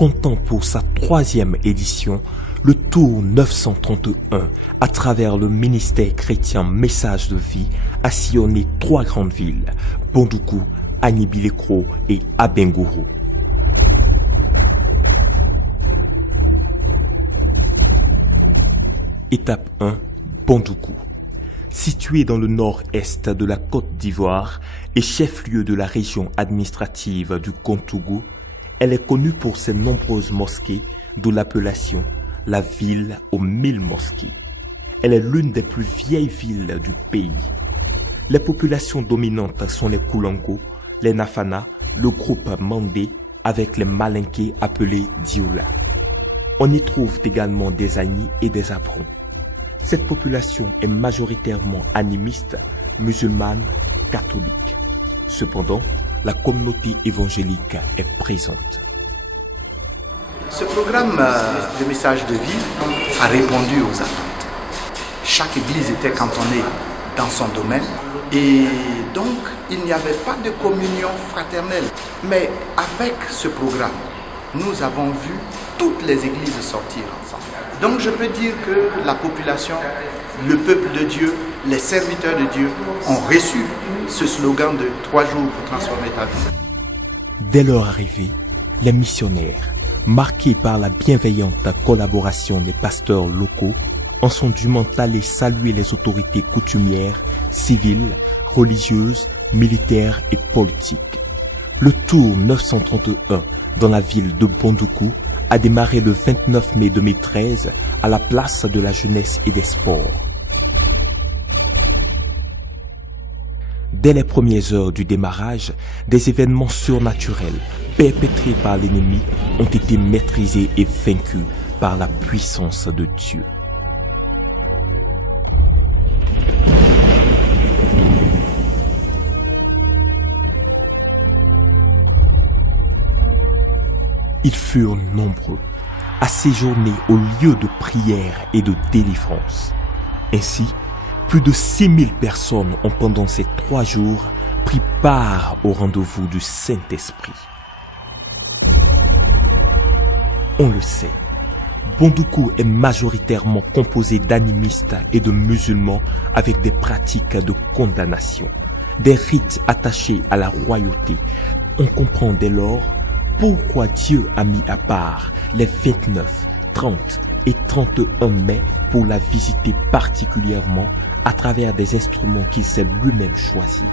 comptant pour sa 3e édition le Tour 931 à travers le ministère chrétien Message de Vie a sillonné 3 grandes villes, Bondoukou, Agnibilekro et Abengourou. Étape 1, Bondoukou. Située dans le nord-est de la Côte d'Ivoire et chef-lieu de la région administrative du Kontougou, elle est connue pour ses nombreuses mosquées, d'où l'appellation la ville aux 1000 mosquées. Elle est l'une des plus vieilles villes du pays. Les populations dominantes sont les Koulango, les Nafana, le groupe Mandé avec les Malinké appelés Dioula. On y trouve également des Agnis et des Aprons. Cette population est majoritairement animiste, musulmane, catholique. Cependant, la communauté évangélique est présente. Ce programme de message de vie a répondu aux attentes. Chaque église était cantonnée dans son domaine et donc il n'y avait pas de communion fraternelle. Mais avec ce programme, nous avons vu toutes les églises sortir ensemble. Donc je peux dire que la population, le peuple de Dieu, les serviteurs de Dieu ont reçu ce slogan de 3 jours pour transformer ta vie. Dès leur arrivée, les missionnaires, marqués par la bienveillante collaboration des pasteurs locaux, en sont dûment allés saluer les autorités coutumières, civiles, religieuses, militaires et politiques. Le Tour 931 dans la ville de Bondoukou a démarré le 29 mai 2013 à la place de la jeunesse et des sports. Dès les premières heures du démarrage, des événements surnaturels perpétrés par l'ennemi ont été maîtrisés et vaincus par la puissance de Dieu. Ils furent nombreux à séjourner au lieu de prière et de délivrance. Ainsi, plus de 6000 personnes ont pendant ces 3 jours pris part au rendez-vous du Saint-Esprit. On le sait, Bondoukou est majoritairement composé d'animistes et de musulmans avec des pratiques de condamnation, des rites attachés à la royauté. On comprend dès lors pourquoi Dieu a mis à part les 29, 30 et 31 mai pour la visiter particulièrement à travers des instruments qu'il s'est lui-même choisis.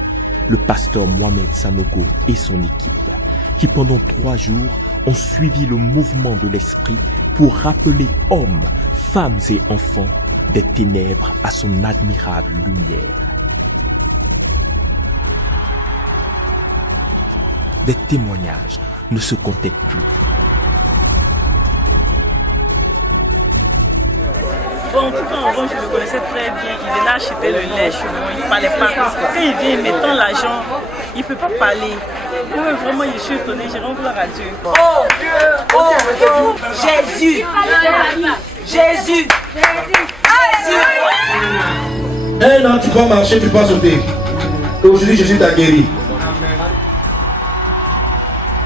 Le pasteur Mohamed Sanogo et son équipe, qui pendant 3 jours ont suivi le mouvement de l'esprit pour rappeler hommes, femmes et enfants des ténèbres à son admirable lumière. Des témoignages ne se comptaient plus. Bon, en tout cas, avant, je le connaissais très bien. Il venait acheter le lait chez moi. Il ne parlait pas. Quand il vient, mettant l'argent, il ne peut pas parler. Oui, vraiment, je suis étonnée. Je rends gloire à Dieu. Oh Dieu, oh Jésus, Jésus, Jésus. Un an, tu vas marcher, tu vas sauter. Aujourd'hui, Jésus t'a guéri.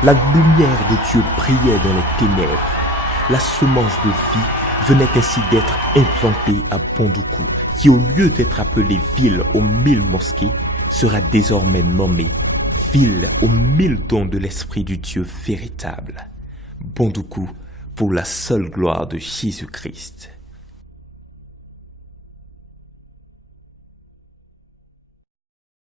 La lumière de Dieu brillait dans les ténèbres. La semence de vie venait ainsi d'être implantée à Bondoukou, qui au lieu d'être appelée ville aux 1000 mosquées, sera désormais nommée ville aux 1000 dons de l'Esprit du Dieu véritable. Bondoukou pour la seule gloire de Jésus-Christ.